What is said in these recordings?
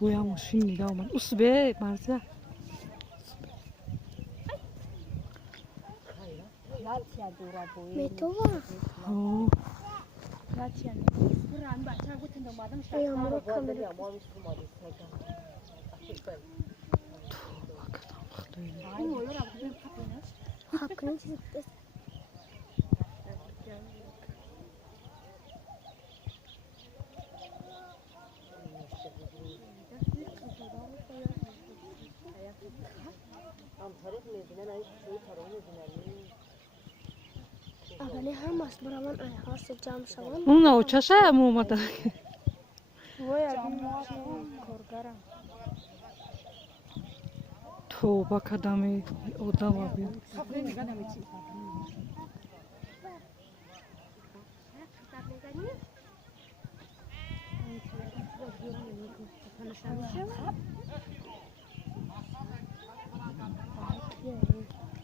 Boyamış şimdi de ama. Usbe Marza. Metova. Oo. Yağmur kamera. Hakkını çizip de. Agane her mas beraman ayaklar secam şalan. Onunla o çaşa mı olmadı? Tövbe kadami o da var ya.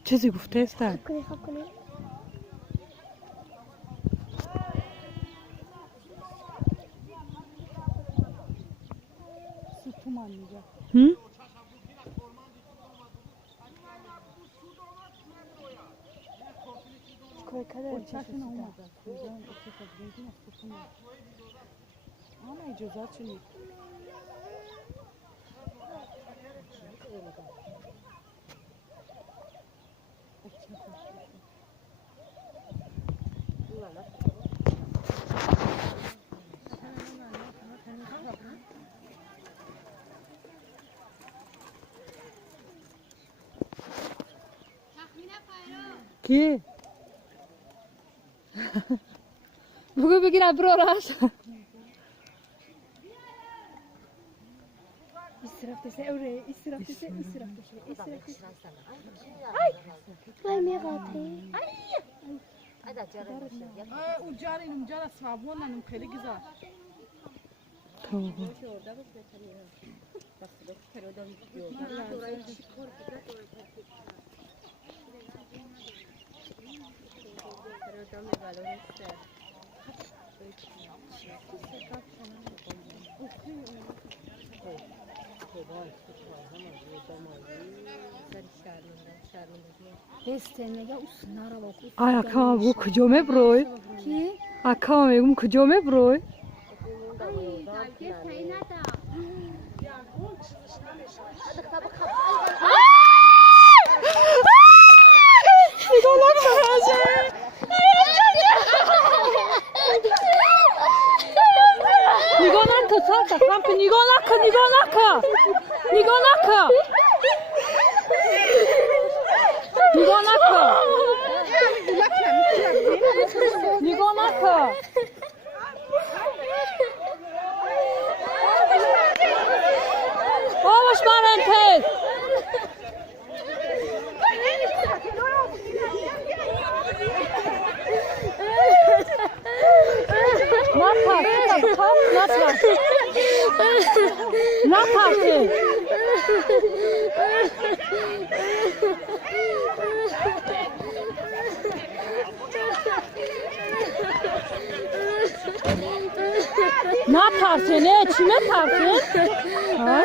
چیزی گفته است؟ Hakkını. Hı? Ki? Bugün bir gün abroras. İsraf dese öyle, israf dese, israf dese, israf dese. Ay megate. Ucarım, cara sabunla kheli güzel. Tövbe. Ay akşam bu kujome broy. Ki? Akşam bu kujome broy. Nigonaka salta, kampi nigonaka. Vamos parentes. Ne yaparsın? Ne? Kime yaparsın? Ha?